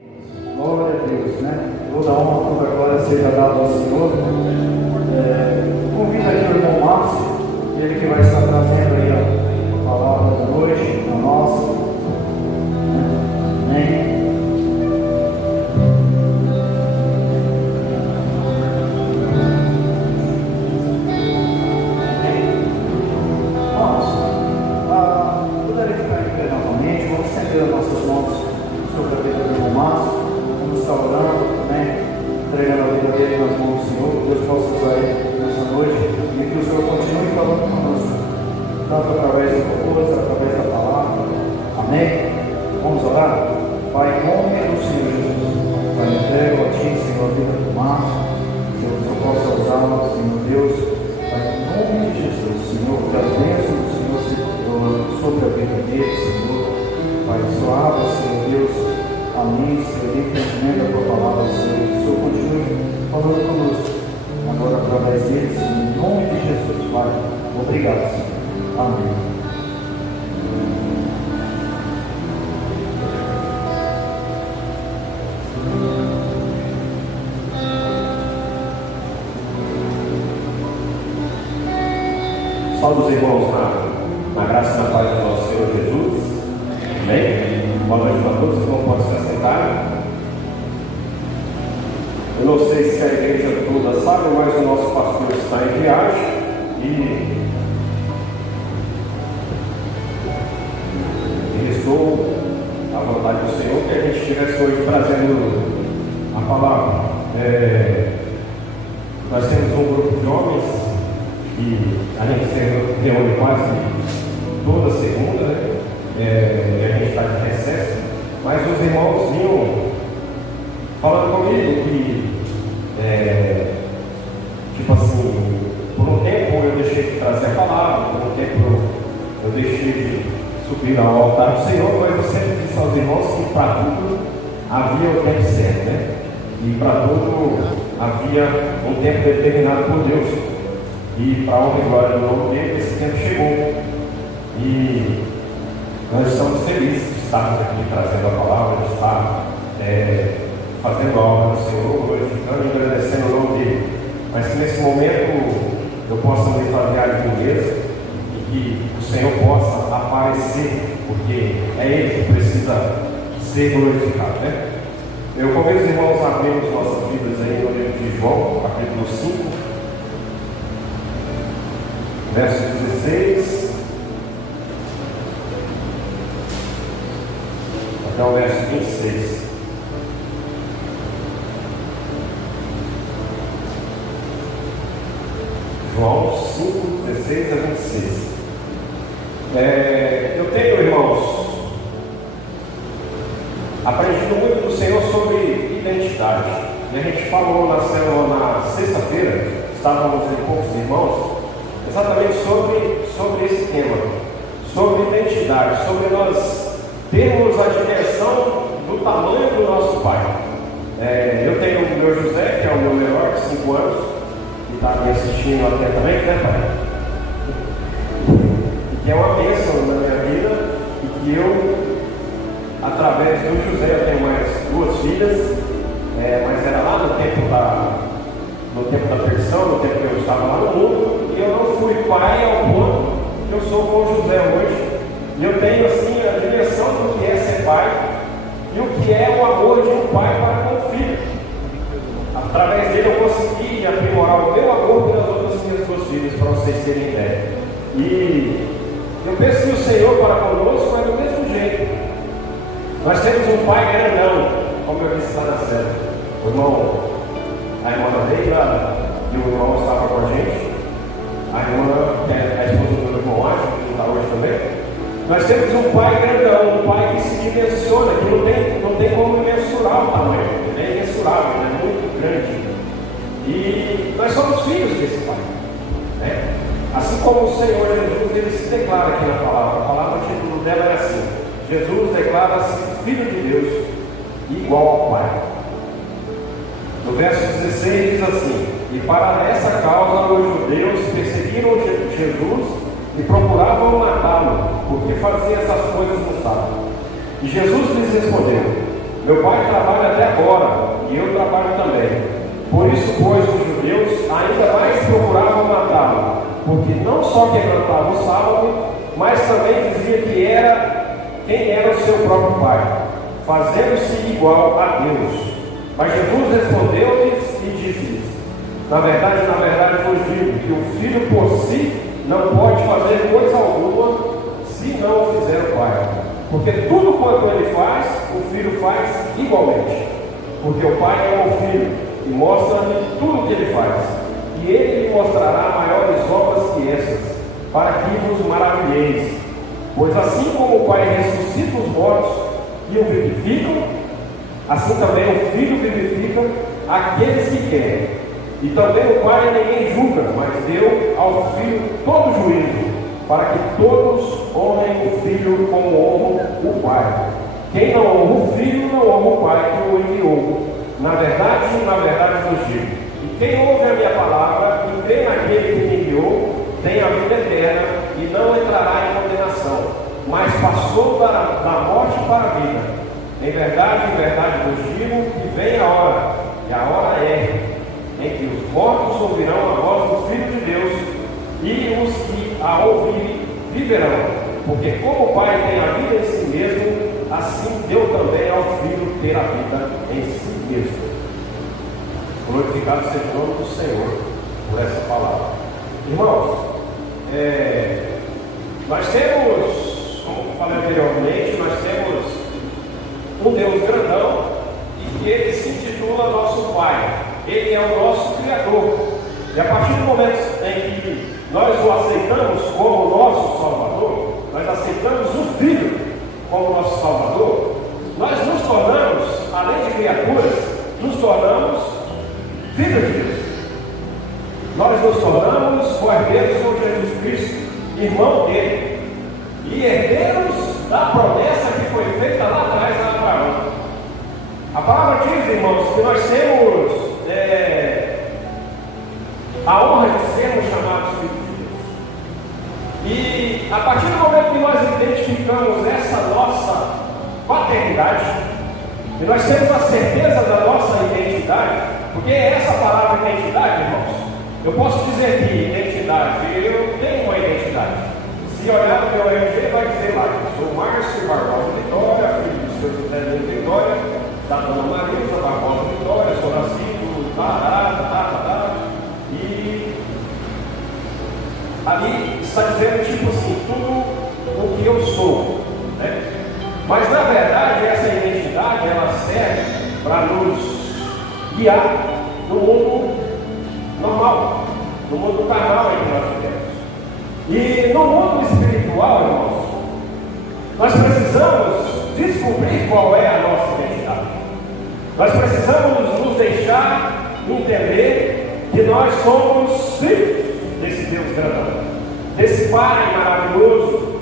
Glória a Deus, né? Toda honra, toda glória seja dada ao Senhor. Convido aqui o irmão Márcio, ele que vai estar trazendo aí a palavra da noite, a nossa. Amém. Poderia ficar em pé novamente, vamos estender as nossas mãos sobre a vida do irmão Márcio, vamos estar orando, entregando a vida dele nas mãos do Senhor, que Deus possa usar ele nessa noite e que o Senhor continue falando conosco, tanto através do propósito, através da palavra. Amém? Vamos orar? Pai, em nome do Senhor Jesus, Pai, entrego a Ti, Senhor, a vida do Márcio, Senhor, que o Senhor possa usá-lo, Senhor Deus, Pai, em nome de Jesus, Senhor, que as bênçãos do Senhor se tornem sobre a vida dele, Senhor, Pai, suave, Senhor Deus, amém, Senhor, entendimento da Tua palavra, Senhor, que o Senhor continue falando conosco, agora através dele, Senhor, em nome de Jesus, Pai, obrigado, Senhor, amém. Salve os irmãos na graça e na paz do nosso Senhor Jesus. Amém? Boa noite para todos, irmãos, podem se assentar. Eu não sei se a igreja toda sabe, mas o nosso pastor está em viagem e restou a vontade do Senhor que a gente estivesse hoje trazendo a palavra. Nós temos um grupo de homens e a gente se reúne quase toda segunda, e a gente está de recesso, mas os irmãos vinham falando comigo que, tipo assim, por um tempo eu deixei de trazer a palavra, por um tempo eu deixei de subir ao altar do Senhor, mas eu sempre disse aos irmãos que para tudo havia o tempo certo, né? E para tudo havia um tempo determinado por Deus. E para a honra e glória do nome dele, esse tempo chegou. E nós estamos felizes de estarmos aqui trazendo a palavra, de estar fazendo a obra do Senhor, glorificando e agradecendo o nome dele. Mas que nesse momento eu possa me fazer a gentileza e que o Senhor possa aparecer, porque é Ele que precisa ser glorificado, né? Eu convido os irmãos a abrirmos nossas Bíblias aí no livro de João, capítulo 5. Verso 16 até o verso 26. João 5, 16 a 26. Eu tenho, irmãos, aprendido muito do Senhor sobre identidade. E a gente falou na sexta-feira, estávamos em poucos irmãos, exatamente sobre esse tema, sobre identidade, sobre nós termos a dimensão do tamanho do nosso Pai. Eu tenho o meu José, que é o meu menor, de 5 anos, que está me assistindo atentamente, né, pai? E que é uma bênção na minha vida, e que eu, através do José, eu tenho mais 2 filhas, mas era lá no tempo da perdição, no tempo que eu estava lá no mundo, e eu não fui pai ao ponto que eu sou com o José hoje. E eu tenho assim a dimensão do que é ser pai e o que é o amor de um pai para com o filho. Através dele eu consegui aprimorar o meu amor pelas outras minhas 2 filhas, para vocês terem ideia. E eu penso que o Senhor para conosco é do mesmo jeito. Nós temos um pai grandão, como eu disse lá na série. O irmão, a irmã Leila e o irmão estava com a gente. A irmã, que é a esposa do irmão Átio, que está hoje também. Nós temos um pai grandão, um pai que se dimensiona, que não tem como mensurar o tamanho. Ele é imensurável, ele é muito grande. E nós somos filhos desse pai, né? Assim como o Senhor Jesus, ele se declara aqui na palavra. A palavra, o título dela é assim: Jesus declara-se Filho de Deus, igual ao Pai. No verso 16 diz assim: e para essa causa os judeus perseguiram Jesus e procuravam matá-lo, porque fazia essas coisas no sábado. E Jesus lhes respondeu: Meu pai trabalha até agora, e eu trabalho também. Por isso, pois, os judeus ainda mais procuravam matá-lo, porque não só quebrantava o sábado, mas também dizia que era quem era o seu próprio pai, fazendo-se igual a Deus. Mas Jesus respondeu-lhes e disse-lhes: na verdade vos digo que o filho por si não pode fazer coisa alguma se não o fizer o pai. Porque tudo quanto ele faz, o filho faz igualmente. Porque o pai ama o filho e mostra-lhe tudo o que ele faz. E ele lhe mostrará maiores obras que essas, para que vos maravilheis. Pois assim como o pai ressuscita os mortos e o vivificam, assim também o filho vivifica aqueles que querem. E também o pai ninguém julga, mas deu ao filho todo juízo, para que todos honrem o filho como honram o pai. Quem não honra o filho, não honra o pai que o enviou. Na verdade vos digo: e quem ouve a minha palavra e crê naquele que me enviou, tem a vida eterna e não entrará em condenação, mas passou da morte para a vida. Em verdade vos digo que vem a hora, e a hora é, em que os mortos ouvirão a voz do Filho de Deus, e os que a ouvirem viverão. Porque como o Pai tem a vida em si mesmo, assim deu também ao Filho ter a vida em si mesmo. Glorificado seja o nome do Senhor por essa palavra. Irmãos, nós temos, como falei anteriormente, nós temos um Deus grandão e que ele se intitula nosso Pai. Ele é o nosso Criador. E a partir do momento em que nós o aceitamos como nosso Salvador, nós aceitamos o Filho como nosso Salvador, nós nos tornamos, além de criaturas, nos tornamos filhos de Deus. Nós nos tornamos co-herdeiros com Jesus Cristo, irmão dele, e herdeiros da promessa que foi feita lá atrás a Abraão. A palavra diz, irmãos, que nós temos a honra de sermos chamados filhos de Deus. E a partir do momento que nós identificamos essa nossa paternidade, e nós temos a certeza da nossa identidade, porque essa palavra identidade, irmãos, eu posso dizer que identidade, eu tenho uma identidade. Se olhar no meu RG, vai dizer lá que eu sou Márcio Barbosa Vitória, filho do Senhor José de Vitória, da dona Marisa Barbosa Vitória, sou nascido, e ali está dizendo tipo assim, tudo o que eu sou, né? Mas na verdade essa identidade ela serve para nos guiar no mundo normal, no mundo carnal em que nós vivemos. E no mundo espiritual, irmãos, nós precisamos descobrir qual é a nossa identidade. Nós precisamos nos deixar entender que nós somos filhos desse Deus grandão, desse Pai maravilhoso,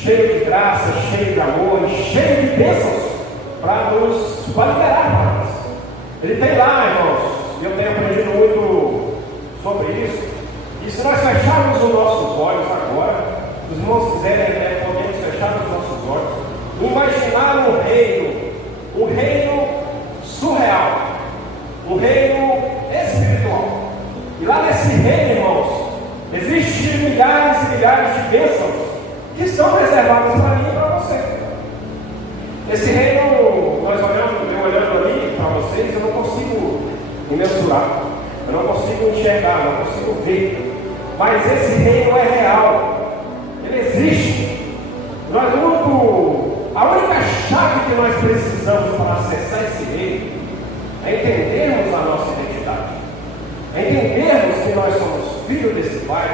cheio de graça, cheio de amor e cheio de bênçãos para liberar para nós. Ele tem lá, irmãos, e eu tenho aprendido muito sobre isso. E se nós fecharmos os nossos olhos agora, se os irmãos quiserem, podemos fechar os nossos olhos, imaginar um reino surreal, um reino espiritual. E lá nesse reino, irmãos, existem milhares e milhares de bênçãos que são reservadas para mim e para você. Esse reino, nós olhando ali para vocês, eu não consigo me mensurar, eu não consigo enxergar, eu não consigo ver. Mas esse reino é real, ele existe. A única chave que nós precisamos para acessar esse reino é entendermos a nossa identidade, é entendermos que nós somos filhos desse Pai,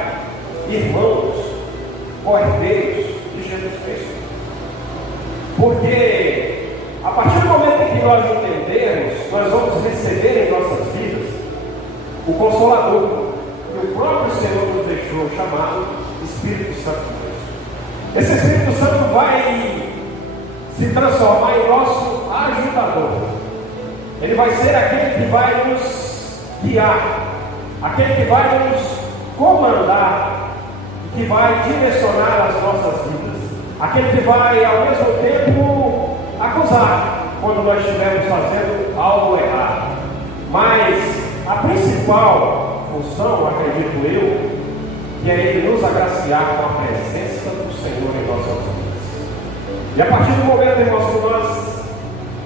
irmãos, co-herdeiros de Jesus Cristo. Porque a partir do momento em que nós entendermos, nós vamos receber em nossas vidas o Consolador, que o próprio Senhor nos deixou, chamado Espírito Santo de Deus. Esse Espírito Santo vai se transformar em nosso ajudador. Ele vai ser aquele que vai nos guiar, aquele que vai nos comandar, e que vai direcionar as nossas vidas, aquele que vai ao mesmo tempo acusar quando nós estivermos fazendo algo errado. Mas a principal função, acredito eu, que é Ele nos agraciar com a presença do Senhor em nossas vidas. E a partir do momento, irmãos, que nós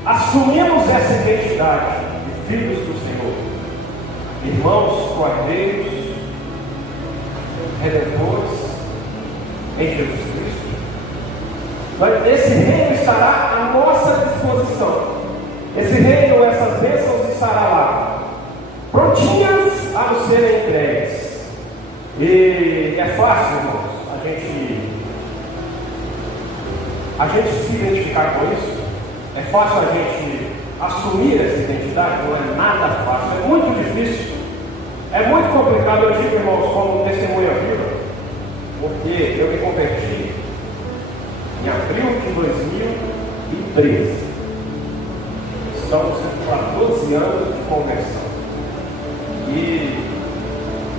assumimos essa identidade de filhos do Senhor, irmãos cordeiros, redentores em Jesus Cristo, esse reino estará à nossa disposição. Esse reino, essas bênçãos estará lá, prontinhas a nos serem entregues. E é fácil, irmãos, a gente se identificar com isso. É fácil a gente assumir essa identidade. Não é nada fácil, é muito difícil, é muito complicado. Eu digo, irmãos, como testemunha viva, porque eu me converti em abril de 2013. Estamos para 12 anos de conversão. E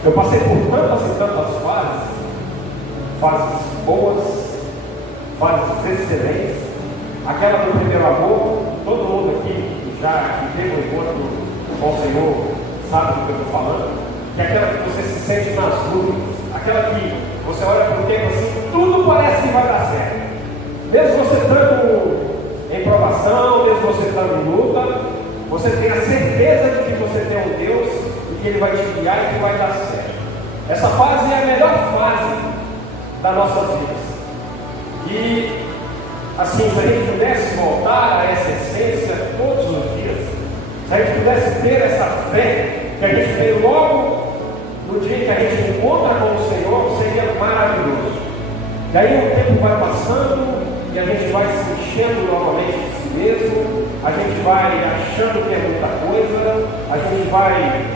eu passei por tantas e tantas fases boas, fases excelentes. Aquela do primeiro amor, todo mundo aqui que teve um encontro com o Senhor sabe do que eu estou falando, que é aquela que você se sente nas nuvens, aquela que você olha para o tempo assim, tudo parece que vai dar certo. Mesmo você estando em provação, mesmo você estando em luta, você tem a certeza de que você tem um Deus e que Ele vai te guiar e que vai dar certo. Essa fase é a melhor fase das nossas vidas. E assim, se a gente pudesse voltar a essa essência todos os dias, se a gente pudesse ter essa fé que a gente tem logo no dia que a gente encontra com o Senhor, seria maravilhoso. E aí o tempo vai passando e a gente vai se enchendo novamente de si mesmo, a gente vai achando que é muita coisa, a gente vai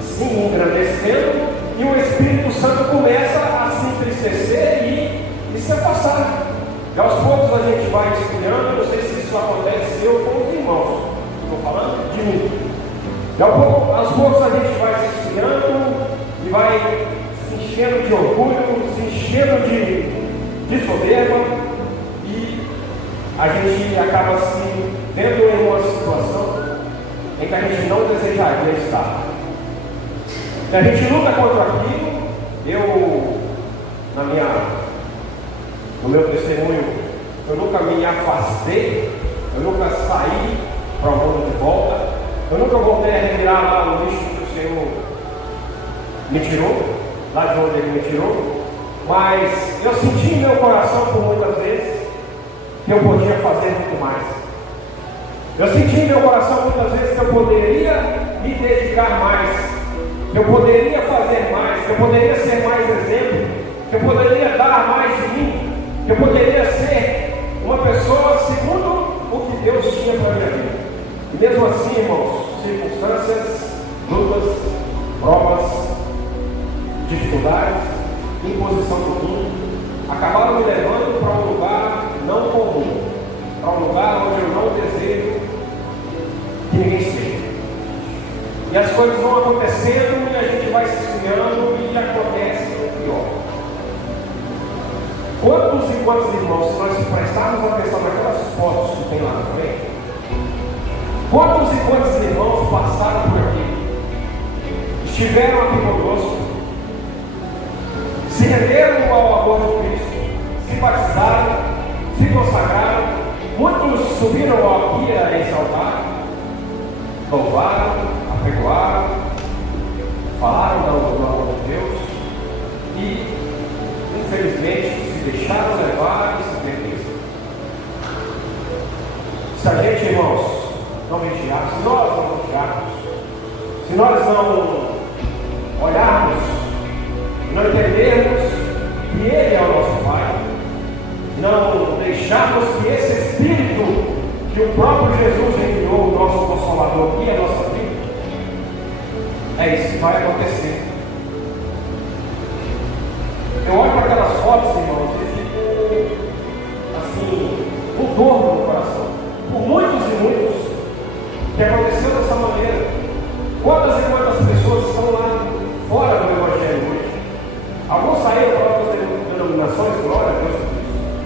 se engrandecendo e o Espírito Santo começa a se entristecer e se afastar. E aos poucos a gente vai esfriando. Eu não sei se isso aconteceu com os irmãos, estou falando de mim. E aos poucos a gente vai se esfriando e vai se enchendo de orgulho, se enchendo de soberba, e a gente acaba se vendo em uma situação em que a gente não desejaria estar. E a gente luta contra aquilo. No meu testemunho, eu nunca me afastei, eu nunca saí para o mundo de volta, eu nunca voltei a retirar lá o lixo que o Senhor me tirou, lá de onde Ele me tirou, mas eu senti em meu coração por muitas vezes que eu podia fazer muito mais. Eu senti em meu coração muitas vezes que eu poderia me dedicar mais, que eu poderia fazer mais, que eu poderia ser mais exemplo, que eu poderia dar mais de mim, que eu poderia ser uma pessoa segundo o que Deus tinha para a minha vida. E mesmo assim, irmãos, circunstâncias, lutas, provas, dificuldades, imposição do mundo, acabaram me levando para um lugar não comum, para um lugar onde eu não desejo que ninguém esteja. E as coisas vão acontecendo e a gente vai se esfriando e acontece o pior. Quantos e quantos irmãos, se nós prestarmos atenção naquelas fotos que tem lá na frente, quantos e quantos irmãos passaram por aqui, estiveram aqui conosco, se renderam ao amor de Cristo, se batizaram, se consagraram, muitos subiram aqui a exaltar, louvaram, apregoaram, falaram do amor de Deus e, infelizmente, se deixaram levar e se perderam. Se a gente, irmãos, não vigiarmos, se nós não vigiarmos, se nós não olharmos, não entendermos que Ele é o nosso Pai, não deixarmos que esse Espírito que o próprio Jesus enviou, o nosso Consolador, guie a nossa vida, é isso que vai acontecer. Eu olho para aquelas fotos, irmãos, e fico assim, com dor no coração. Por muitos e muitos que aconteceu dessa maneira. Quantas e quantas pessoas estão lá fora do Evangelho hoje? Alguns saíram para outras denominações, glória a Deus.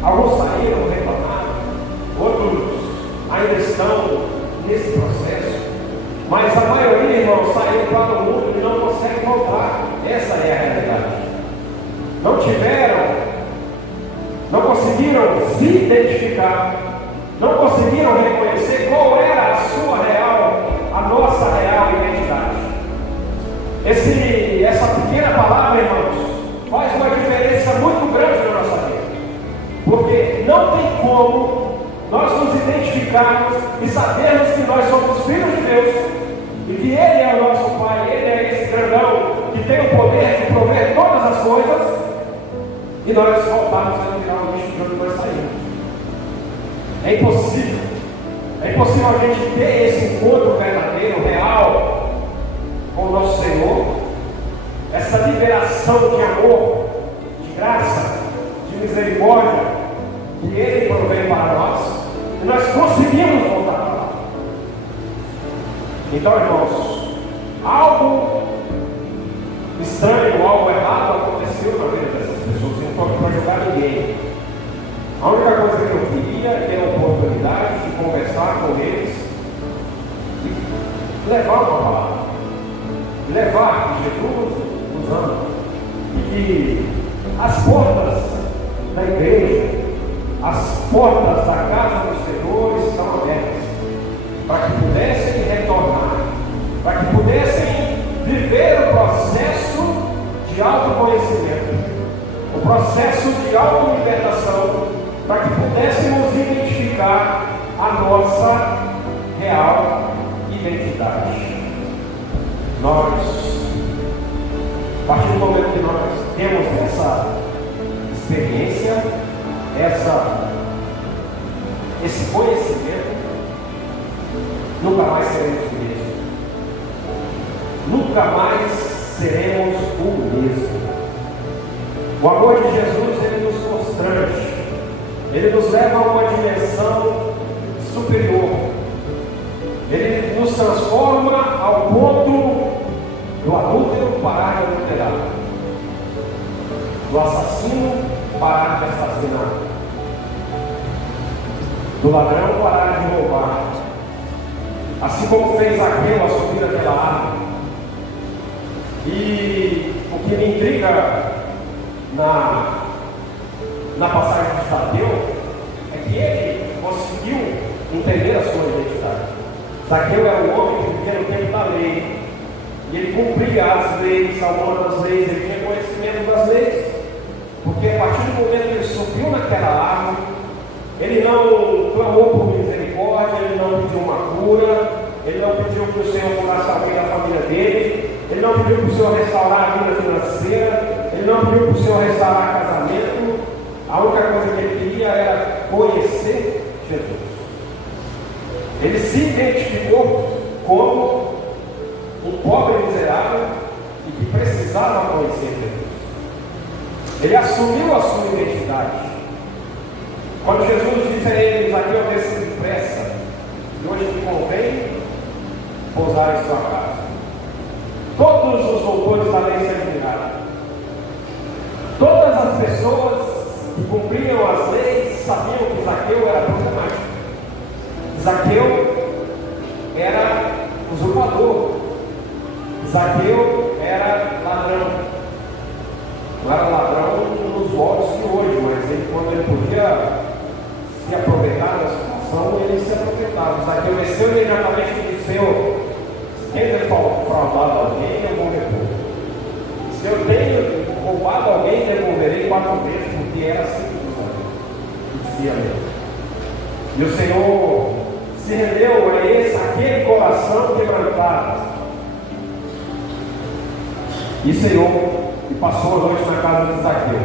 Alguns saíram, reclamaram. Outros ainda estão irmãos, saíram para o mundo e não conseguem voltar. Essa é a realidade. Não tiveram, não conseguiram se identificar, não conseguiram reconhecer qual era a sua real, a nossa real identidade. Essa pequena palavra, irmãos, faz uma diferença muito grande na nossa vida. Porque não tem como nós nos identificarmos e sabermos que nós somos filhos de Deus e que Ele é o nosso Pai, Ele é esse grandão que tem o poder de prover todas as coisas, e nós voltarmos a virar o lixo de onde nós saímos. É impossível. É impossível a gente ter esse encontro verdadeiro, real, com o nosso Senhor, essa liberação de amor, de graça, de misericórdia, que Ele provém para nós, e nós conseguimos voltar para lá. Então, irmãos, algo estranho, algo errado aconteceu na vida dessas pessoas. Eu não estou aqui para julgar ninguém. A única coisa que eu queria é ter a oportunidade de conversar com eles e levar uma palavra, levar que Jesus nos ama e que as portas da igreja, as portas da casa do Senhor estão abertas para que pudessem retornar, para que pudessem viver o processo de autoconhecimento, o processo de autolibertação, para que pudéssemos identificar a nossa real identidade. Nós, a partir do momento que nós temos essa experiência, esse conhecimento, nunca mais seremos o mesmo. Nunca mais seremos o mesmo. O amor de Jesus, ele nos constrange, ele nos leva a uma dimensão superior, ele nos transforma ao ponto do adúltero parar de adulterar, do assassino parar de assassinar, do ladrão parar de roubar, assim como fez Zaqueu a subir aquela árvore. E o que me intriga na passagem de Zaqueu é que ele conseguiu entender a sua identidade. Zaqueu era um homem que vivia no tempo da lei, e ele cumpria as leis, salvando as leis, ele tinha conhecimento das leis, porque a partir do momento que ele subiu naquela árvore, ele não clamou por misericórdia, ele não pediu uma cura, ele não pediu que o Senhor curasse alguém da família dele, ele não pediu para o Senhor restaurar a vida financeira, ele não pediu para o Senhor restaurar casamento. A única coisa que ele queria era conhecer Jesus. Ele se identificou como um pobre miserável e que precisava conhecer Jesus. Ele assumiu a sua identidade. Quando Jesus disse a ele: Zaqueu, desça depressa, e hoje te convém pousar em sua casa. Todos os doutores da lei se admiraram. Todas as pessoas que cumpriam as leis sabiam que Zaqueu era problemático. Zaqueu era usurpador. Zaqueu era ladrão. Não era ladrão nos moldes de hoje, mas ele, quando ele podia se aproveitar da situação, ele se aproveitava. Zaqueu desceu imediatamente e disse: Senhor, quem tem fraudado alguém, eu vou repor. Se eu tenho roubado alguém, devolverei 4 vezes, porque era assim que dizia mesmo. E o Senhor se rendeu a aquele coração quebrantado. E Senhor, e passou a noite na casa de Zaqueu.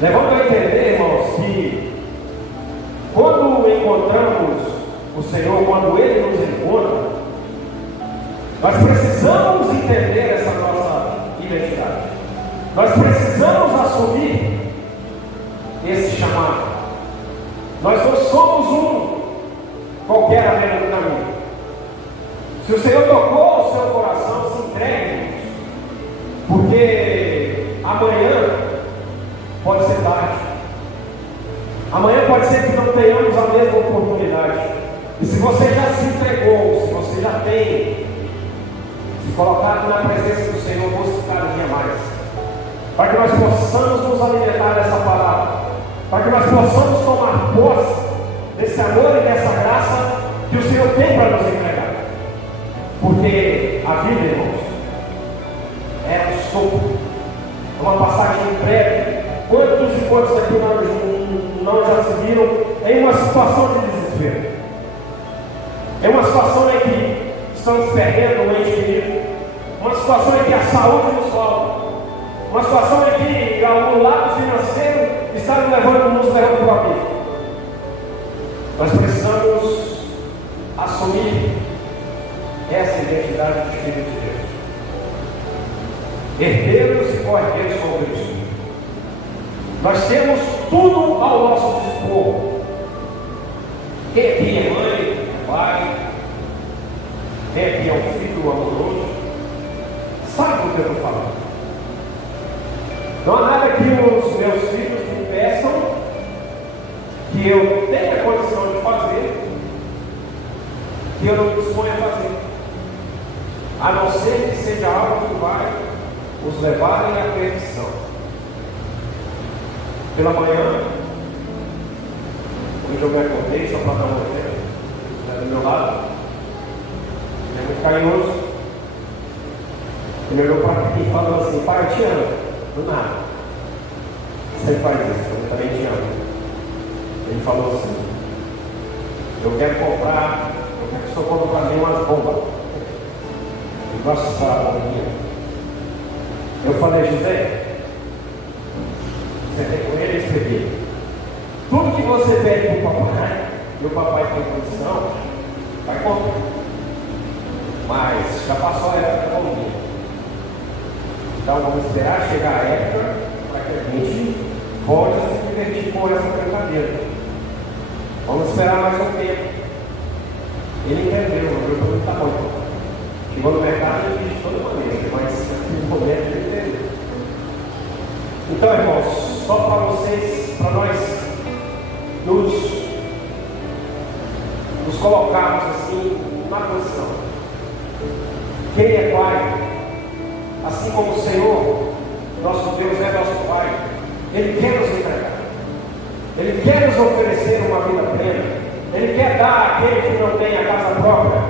Levando a entender, irmãos, que quando encontramos o Senhor, quando Ele nos encontra, nós precisamos entender essa nossa identidade. Nós precisamos assumir esse chamado. Nós não somos um qualquer à beira do caminho. Se o Senhor tocou o seu coração, se entregue, porque amanhã pode ser tarde. Amanhã pode ser que não tenhamos a mesma oportunidade. E se você já se entregou, se você já tem se colocado na presença do Senhor, busque cada dia mais, para que nós possamos nos alimentar dessa palavra, para que nós possamos tomar posse desse amor e dessa graça que o Senhor tem para nos entregar. Porque a vida, irmãos, é um sopro, é uma passagem breve. Quantos e quantos aqui não já se viram em uma situação de desespero? É uma situação em que estamos perdendo um ente querido, uma situação em que a saúde nos falta, uma situação em que o lado financeiro está nos levando para o abismo. Nós precisamos assumir essa identidade de filho de Deus, herdeiros e co-herdeiros com Cristo. Nós temos tudo ao nosso dispor. Quem aqui é mãe, pai, quem aqui é um filho amoroso, sabe do que eu estou falando. Não há nada que os meus filhos me peçam que eu tenha condição de fazer, que eu não disponha a fazer, a não ser que seja algo que vai os levar à perdição. Pela manhã, hoje eu me acordei, só para dar um exemplo, do meu lado, ele é muito carinhoso, ele olhou para mim e falou assim: pai, eu te amo. Do nada, você faz isso, eu também te amo. Ele falou assim: eu quero que o senhor compre para mim umas bombas. Eu gosto de falar bombinha. Eu falei: José, você tem com ele e escrevi. Tudo que você pede para o papai, e o papai tem condição, vai comprar. Mas já passou a época da bombinha. Então vamos esperar chegar a época para que a gente volte a se divertir com essa brincadeira. Vamos esperar mais um tempo. Ele entendeu, eu falei: tá bom. Chegou no mercado e disse de toda maneira, mas no momento ele entendeu. Então, irmãos, só para vocês, para nós nos colocarmos assim na posição. Quem é pai? Assim como o Senhor, nosso Deus é nosso Pai, Ele quer nos entregar, Ele quer nos oferecer uma vida plena, Ele quer dar àquele que não tem a casa própria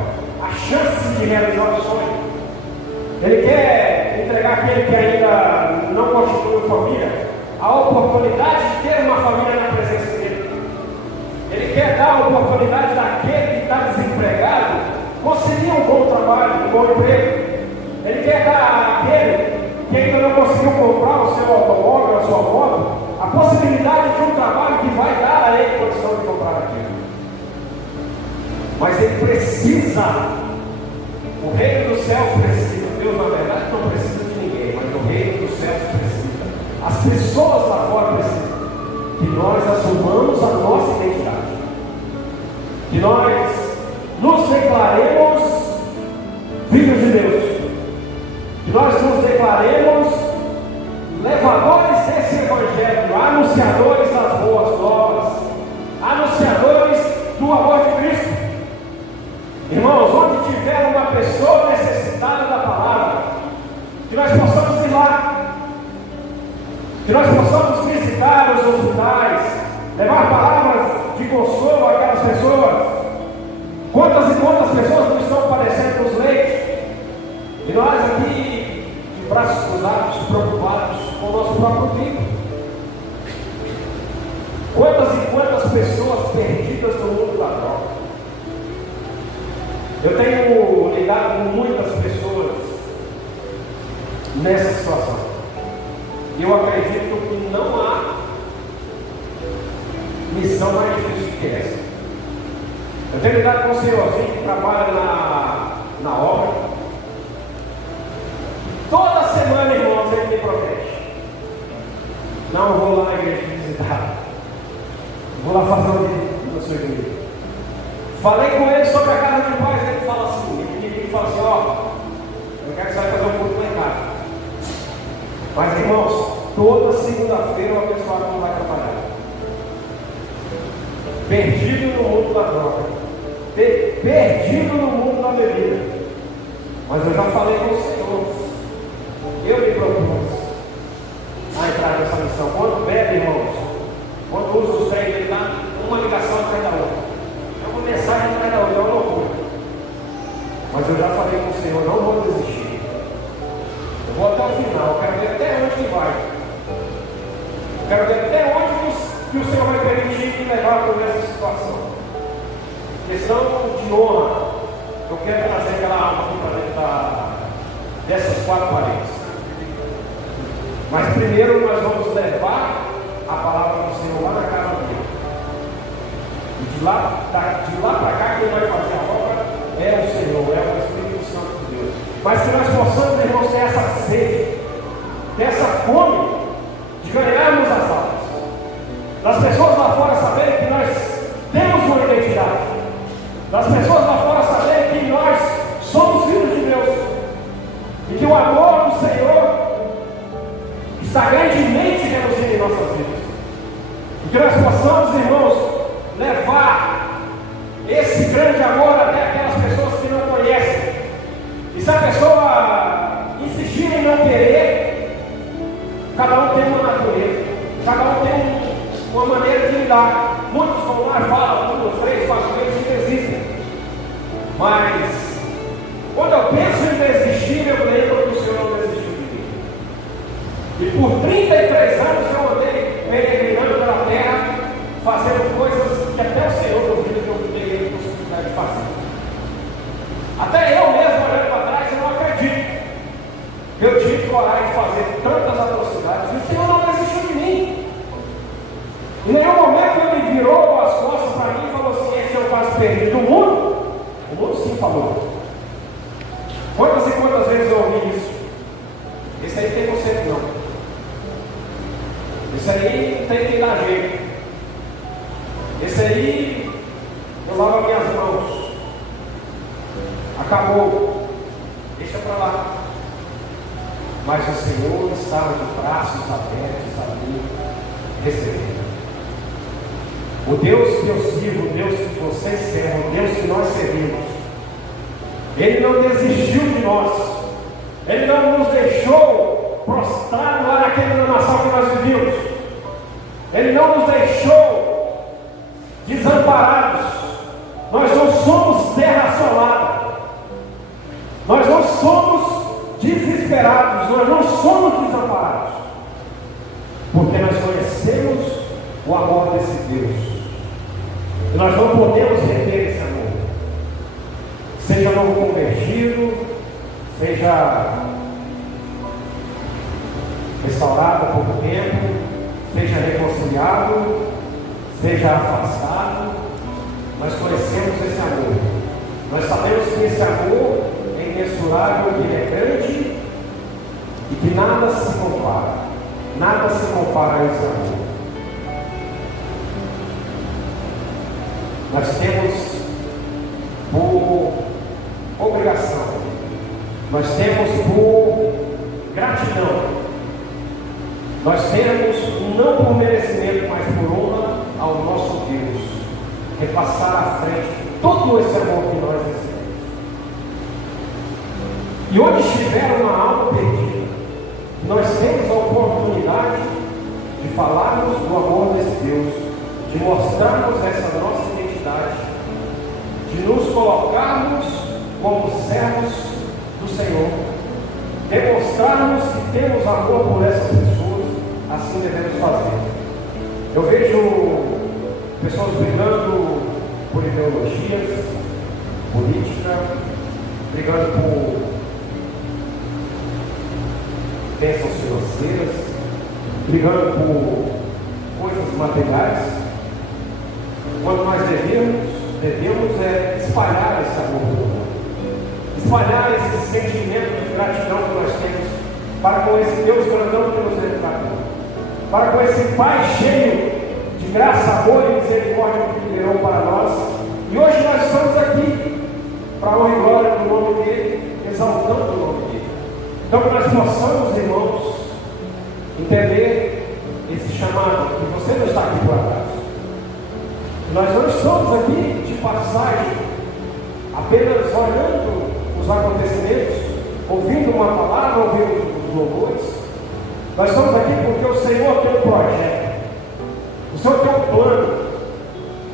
a chance de realizar o sonho, Ele quer entregar àquele que ainda não constitui família a oportunidade de ter uma família na presença dEle. Ele quer dar a oportunidade daquele que está desempregado conseguir um bom trabalho, um bom emprego. Ele quer dar àquele que ainda não conseguiu comprar o seu automóvel, a sua moto, a possibilidade de um trabalho que vai dar a ele condição de comprar aquilo. Mas ele precisa, o reino dos céus precisa, Deus na verdade não precisa de ninguém, mas o reino dos céus precisa, as pessoas lá fora precisam, que nós assumamos a nossa identidade, que nós nos declaremos filhos de Deus, que nós nos declaremos levadores desse Evangelho, anunciadores das boas novas, anunciadores do amor de Cristo. Irmãos, onde tiver uma pessoa necessitada da palavra, que nós possamos ir lá, que nós possamos visitar os hospitais, levar palavras de consolo àquelas pessoas. Quantas e quantas pessoas não estão padecendo nos leitos, e nós aqui, de braços cruzados, preocupados com o nosso próprio tempo. Quantas e quantas pessoas perdidas no mundo da droga. Eu tenho lidado com muitas pessoas nessa situação. E eu acredito que não há missão mais difícil que essa. Eu tenho lidado com um senhorzinho que trabalha na obra. Toda semana, irmãos, ele me protege. Não, eu vou lá na igreja visitar. Vou lá fazer uma visita na sua igreja. Falei com ele sobre a casa de paz. Ele fala assim: ele fala assim: ó, eu quero que você vai fazer um culto lá em casa. Mas, irmãos, toda segunda-feira o abençoado não vai trabalhar. Perdido no mundo da droga, perdido no mundo da bebida. Mas eu já falei com o Senhor. Eu me propus a entrar nessa missão. Quando bebe, irmãos, quando usa os trem, ele dá uma ligação a cada um. É uma mensagem a cada um, é uma loucura. Mas eu já falei com o Senhor, não vou desistir. Eu vou até o final, eu quero ver até onde que vai. Eu quero ver até onde que o Senhor vai permitir me levar por essa situação. Questão de honra. Eu quero trazer aquela alma aqui para dentro dessas quatro paredes. Mas primeiro nós vamos levar a palavra do Senhor lá na casa dele. E de lá para cá, quem vai fazer a obra é o Senhor, é o Espírito Santo de Deus. Mas que nós possamos, irmãos, ter essa sede, ter essa fome de ganharmos as almas. Das pessoas lá fora saberem que nós temos uma identidade. Das pessoas lá fora saberem que nós somos filhos de Deus. E que o amor do Senhor está grandemente reluzindo em nossas vidas. E que nós possamos, irmãos, levar esse grande amor até aquelas pessoas que não conhecem. E se a pessoa insistir em não querer, cada um tem uma natureza, cada um tem uma maneira de lidar. Muitos vão lá e falam, 2, 3, 4 vezes que desistem. Mas quando eu penso em desistir, eu lembro que o Senhor não desistiu de mim. E por 33 anos eu andei peregrinando pela terra, fazendo coisas que até o Senhor duvida que eu teria possibilidade de fazer. Até eu mesmo, olhando para trás, eu não acredito. Eu tive coragem de fazer tantas atrocidades e o Senhor não desistiu de mim. Em nenhum momento ele virou as costas para mim e falou assim: esse é o quase perdido do mundo. O mundo sim falou. Quantas e quantas vezes eu ouvi isso? Esse aí tem conceito não. Esse aí tem que dar jeito. Esse aí eu lavo minhas mãos. Acabou. Deixa para lá. Mas o Senhor estava de braços abertos ali, recebendo. O Deus que eu sirvo, o Deus que vocês servem, o Deus que nós servimos, Ele não desistiu de nós. Ele não nos deixou prostrados lá naquela nação que nós vivíamos. Ele não nos deixou desamparados. Nós não somos terra assolada. Nós não somos desesperados. Nós não somos desamparados. Porque nós conhecemos o amor desse Deus. E nós não podemos reter esse amor. Seja novo convertido, seja restaurado há pouco tempo, seja reconciliado, seja afastado, nós conhecemos esse amor. Nós sabemos que esse amor é imensurável, que ele é grande e que nada se compara. Nada se compara a esse amor. Nós temos por obrigação, nós temos por gratidão, nós temos não por merecimento, mas por honra ao nosso Deus, repassar à frente todo esse amor que nós recebemos. E onde estiver uma alma perdida, nós temos a oportunidade de falarmos do amor desse Deus, de mostrarmos essa nossa identidade, de nos colocarmos como servos do Senhor, demonstrarmos que temos amor por essas pessoas, assim devemos fazer. Eu vejo pessoas brigando por ideologias, política, brigando por bênçãos financeiras, brigando por coisas materiais, quando nós devemos espalhar esse amor, espalhar esse sentimento de gratidão que nós temos para com esse Deus grandão que nos resgatou, para com esse Pai cheio de graça, amor e misericórdia que liberou para nós. E hoje nós estamos aqui para a honra e glória do nome dele, exaltando o nome dele. Então que nós possamos, irmãos, entender esse chamado, que você não está aqui por acaso. Nós não estamos aqui de passagem, apenas olhando os acontecimentos, ouvindo uma palavra, ouvindo os louvores. Nós estamos aqui porque o Senhor tem um projeto, o Senhor tem um plano,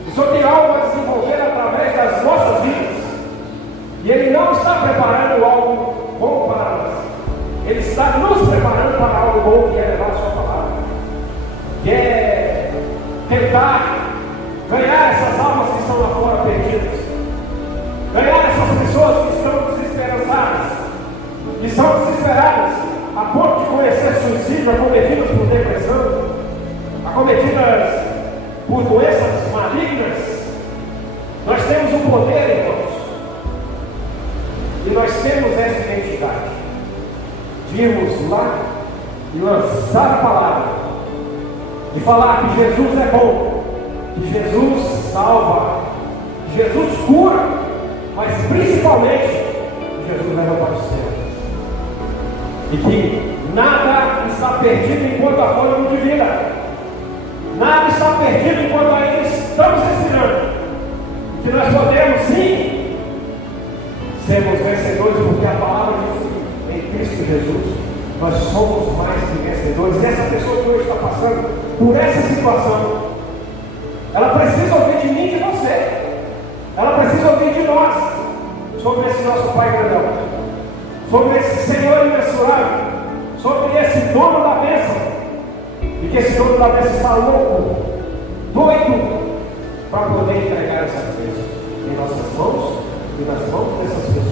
o Senhor tem algo a desenvolver através das nossas vidas. E Ele não está preparando algo bom para nós, Ele está nos preparando para algo bom, que é levar a sua palavra, que é tentar ganhar essas almas que estão lá fora perdidas, ganhar essas pessoas que estão desesperançadas, que estão desesperadas a ponto de conhecer suicídio, acometidas por depressão, acometidas por doenças malignas. Nós temos o poder, irmãos, e nós temos essa identidade de irmos lá e lançar a palavra, e falar que Jesus é bom, que Jesus salva, que Jesus cura, mas principalmente que Jesus leva para o céu, e que nada está perdido enquanto a fome não divina, nada está perdido enquanto ainda estamos respirando, e que nós podemos sim sermos vencedores, porque a palavra diz que em Cristo Jesus nós somos mais que vencedores. E essa pessoa que hoje está passando por essa situação, ela precisa ouvir de mim e de você, ela precisa ouvir de nós sobre esse nosso Pai grandão, sobre esse Senhor imensurável, sobre esse dono da bênção, e que esse dono da bênção está louco, doido, para poder entregar essas bênçãos em nossas mãos e nas mãos dessas pessoas.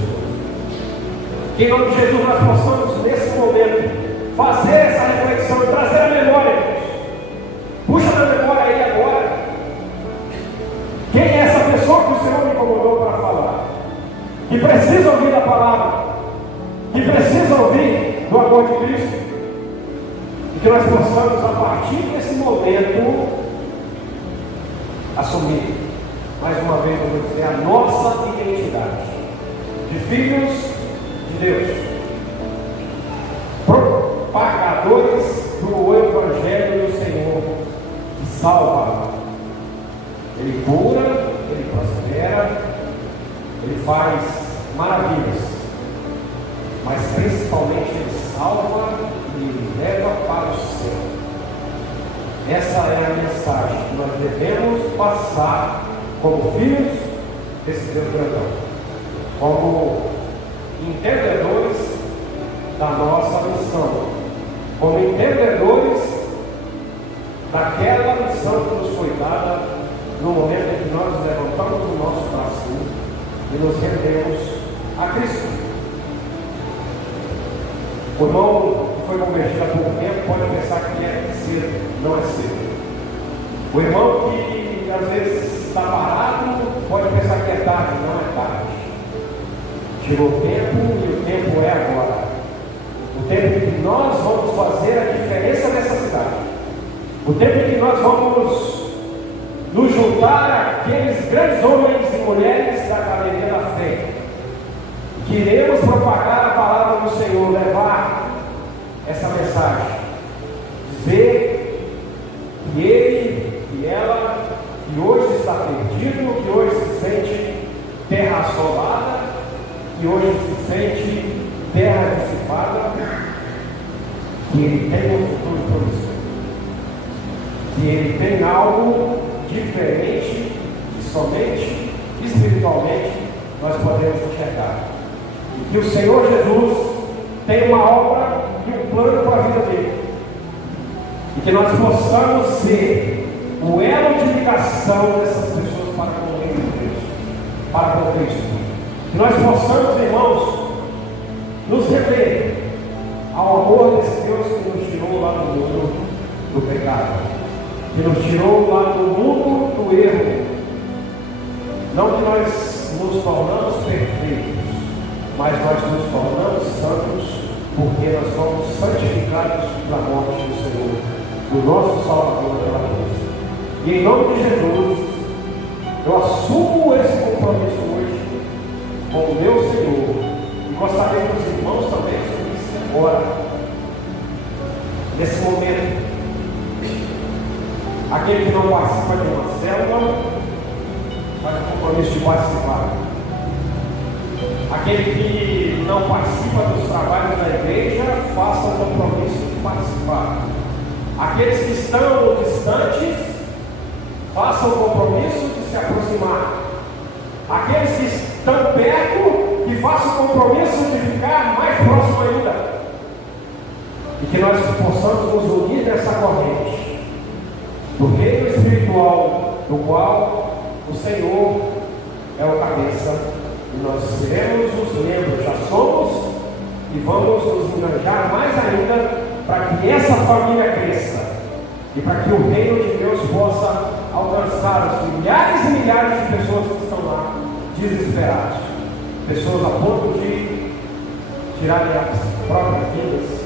Que em nome de Jesus nós possamos nesse momento fazer essa reflexão, trazer a memória, irmãos. Puxa na memória aí agora, quem é essa pessoa que o Senhor me incomodou para falar, que precisa ouvir a palavra, que precisa ouvir do amor de Cristo, e que nós possamos, a partir desse momento, assumir, mais uma vez, eu vou dizer, a nossa identidade de filhos de Deus, propagadores do Evangelho do Senhor, que salva. Ele cura, Ele prospera, Ele faz maravilhas, mas principalmente Ele salva e Ele leva para o céu. Essa é a mensagem que nós devemos passar como filhos desse Deus grandão, como entendedores da nossa missão, como entendedores daquela missão que nos foi dada no momento em que nós levantamos o nosso braço e nos rendemos a Cristo. O irmão que foi convertido há pouco tempo pode pensar que é cedo, não é cedo. O irmão que às vezes está parado pode pensar que é tarde, não é tarde. Chegou o tempo e o tempo é agora. O tempo em que nós vamos fazer a diferença nessa cidade. O tempo em que nós vamos nos juntar àqueles grandes homens e mulheres da galeria da fé. Queremos propagar a palavra do Senhor, levar essa mensagem. Dizer que ele e ela, que hoje está perdido, que hoje se sente terra assolada, que hoje se sente terra dissipada, que ele tem um futuro promissor, que ele tem algo diferente que somente espiritualmente nós podemos enxergar, e que o Senhor Jesus tem uma obra e um plano para a vida dele, e que nós possamos ser o elo de ligação dessas pessoas para com o reino de Deus, para com Cristo. Que nós possamos, irmãos, nos render ao amor desse Deus que nos tirou lá do mundo do pecado, que nos tirou lá do mundo do erro. Não que nós nos tornamos perfeitos, mas nós nos tornamos santos, porque nós somos santificados pela morte do Senhor, do nosso Salvador pela cruz. E em nome de Jesus, eu assumo esse compromisso hoje com o meu Senhor, e gostaria que os irmãos também subissem agora, nesse momento. Aquele que não participa de uma célula, faz o compromisso de participar. Aquele que não participa dos trabalhos da igreja, faça o compromisso de participar. Aqueles que estão distantes, façam o compromisso de se aproximar. Aqueles que estão perto, que façam o compromisso de ficar mais próximo ainda. E que nós possamos nos unir nessa corrente do reino espiritual, do qual o Senhor é o cabeça, e nós seremos os membros, já somos, e vamos nos engajar mais ainda para que essa família cresça e para que o reino de Deus possa alcançar os milhares e milhares de pessoas que estão lá desesperados, pessoas a ponto de tirarem as próprias vidas,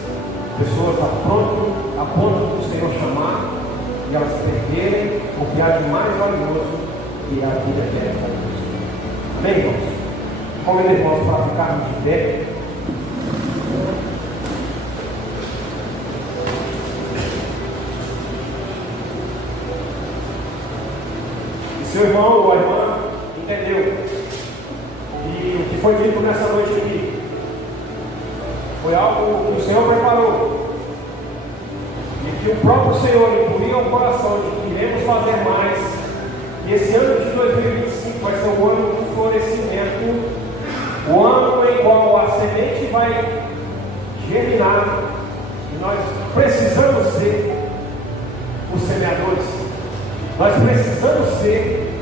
pessoas a ponto do Senhor chamar e elas perderem o que há de mais valioso, que é a vida eterna. Amém, irmãos? Convido irmãos para ficarmos de pé. E seu irmão ou a irmã entendeu. E o que foi dito nessa noite aqui foi algo que o Senhor preparou. E que o próprio Senhor incluiu ao coração de que iremos fazer mais. E esse ano de 2025 vai ser o ano do florescimento, o ano em qual a semente vai germinar. E nós precisamos ser os semeadores. Nós precisamos ser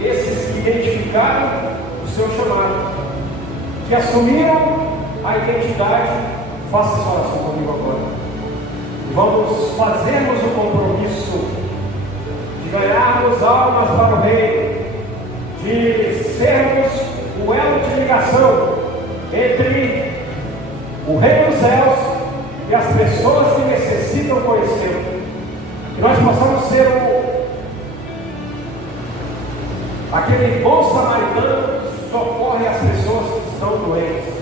esses que identificaram o seu chamado, que assumiram a identidade. Faça essa oração comigo agora. Vamos fazermos o compromisso de ganharmos almas para o reino, de sermos o elo de ligação entre o reino dos céus e as pessoas que necessitam conhecer. Que nós possamos ser aquele bom samaritano que socorre as pessoas que estão doentes,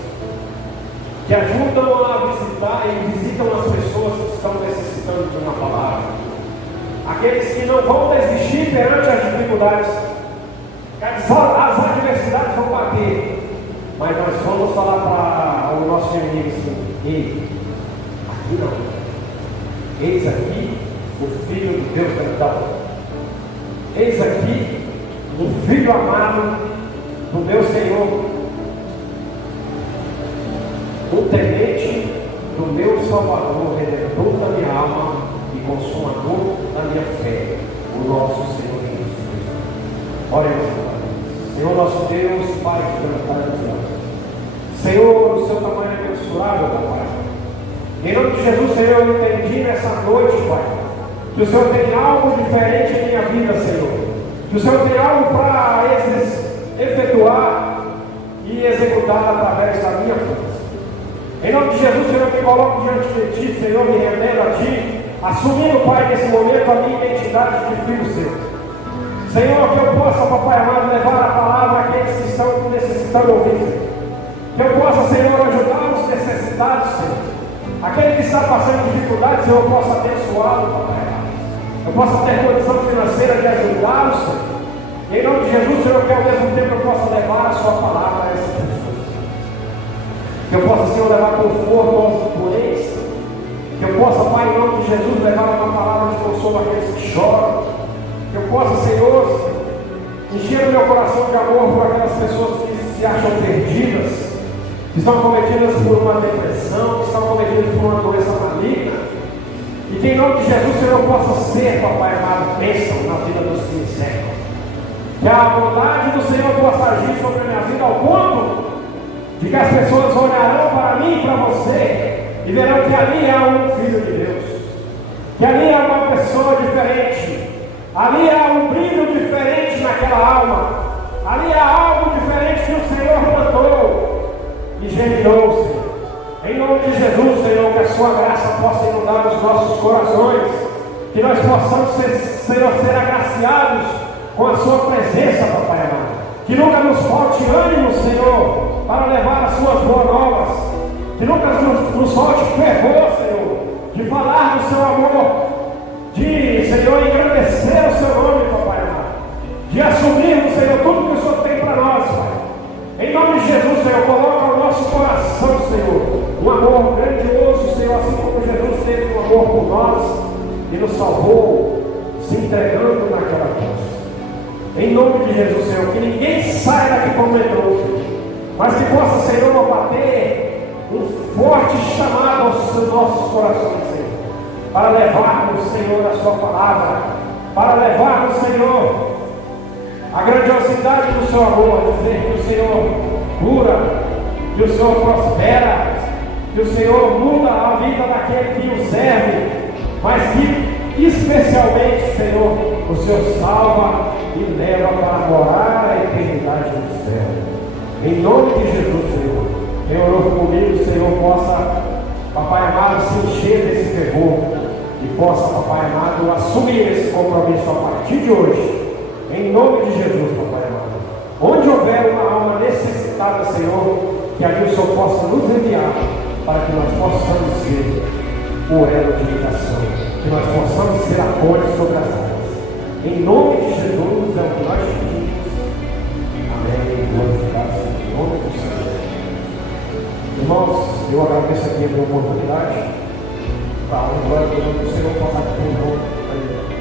que ajudam a visitar e visitam as pessoas que estão necessitando de uma palavra. Aqueles que não vão desistir perante as dificuldades. As adversidades vão bater, mas nós vamos falar para o nosso inimigo assim: ei, aqui não. Eis aqui o Filho do Deus grandão. Eis aqui o Filho amado do meu Senhor, o temente do meu Salvador, redentor da minha alma e consumador da minha fé, o nosso Senhor Jesus Cristo. Oremos. Senhor nosso Deus, Pai de grandeza, Senhor, o seu tamanho é mensurável, Pai. Em nome de Jesus, Senhor, eu entendi nessa noite, Pai, que o Senhor tem algo diferente em minha vida, Senhor. Que o Senhor tem algo para efetuar e executar através da minha vida. Em nome de Jesus, Senhor, eu me coloco diante de Ti, Senhor, me rendendo a Ti, assumindo, Pai, nesse momento a minha identidade de filho Seu. Senhor, que eu possa, Papai amado, levar a palavra àqueles que estão necessitando ouvir, Senhor. Que eu possa, Senhor, ajudar os necessitados, Senhor. Aquele que está passando dificuldades, Senhor, eu possa abençoá-lo, Papai amado. Eu possa ter condição financeira de ajudá-lo, Senhor. Em nome de Jesus, Senhor, que ao mesmo tempo eu possa levar a Sua palavra a essas pessoas. Que eu possa, Senhor, levar conforto aos doentes. Que eu possa, Pai, em nome de Jesus, levar uma palavra de consolo àqueles que choram. Que eu possa, Senhor, encher o meu coração de amor por aquelas pessoas que se acham perdidas, que estão cometidas por uma depressão, que estão cometidas por uma doença maligna. E que em nome de Jesus, Senhor, eu possa ser, Papai amado, bênção na vida dos que me cercam. Que a bondade do Senhor possa agir sobre a minha vida ao ponto de que as pessoas olharão para mim e para você e verão que ali há um Filho de Deus, que ali há uma pessoa diferente. Ali há um brilho diferente naquela alma. Ali há algo diferente que o Senhor plantou e germinou, Senhor. Em nome de Jesus, Senhor, que a Sua graça possa inundar os nossos corações. Que nós possamos, Senhor, ser agraciados com a Sua presença, Papai amado. Que nunca nos falte ânimo, Senhor, para levar as Suas boas novas. Que nunca nos falte fervor, Senhor, de falar do Seu amor. De, Senhor, engrandecer o Seu nome, Papai amado. De assumirmos, Senhor, tudo que o Senhor tem para nós, Pai. Em nome de Jesus, Senhor, coloca o nosso nosso coração, Senhor, um amor grandioso, Senhor, assim como Jesus teve um amor por nós e nos salvou, se entregando naquela cruz. Em nome de Jesus, Senhor, que ninguém saia daqui como entrou, Senhor, mas que possa, Senhor, bater um forte chamado aos nossos corações, Senhor, para levarmos, Senhor, a sua palavra, para levarmos, Senhor, a grandiosidade do seu amor, dizer que o Senhor cura, que o Senhor prospera, que o Senhor muda a vida daquele que o serve, mas que especialmente, Senhor, o Senhor salva e leva para morar a eternidade do céu. Em nome de Jesus, Senhor, quem orou comigo, Senhor, possa, Papai amado, se encher desse fervor e possa, Papai amado, assumir esse compromisso a partir de hoje. Em nome de Jesus, Papai amado. Onde houver uma alma necessitada, Senhor, que ali o Senhor possa nos enviar para que nós possamos ser o elo de ligação, que nós possamos ser a ponte sobre as águas. Em nome de Jesus é o que nós pedimos. Amém. Glorificado seja o nome do Senhor. Irmãos, eu agradeço aqui a minha oportunidade para a glória do nome do Senhor possa ter um nome.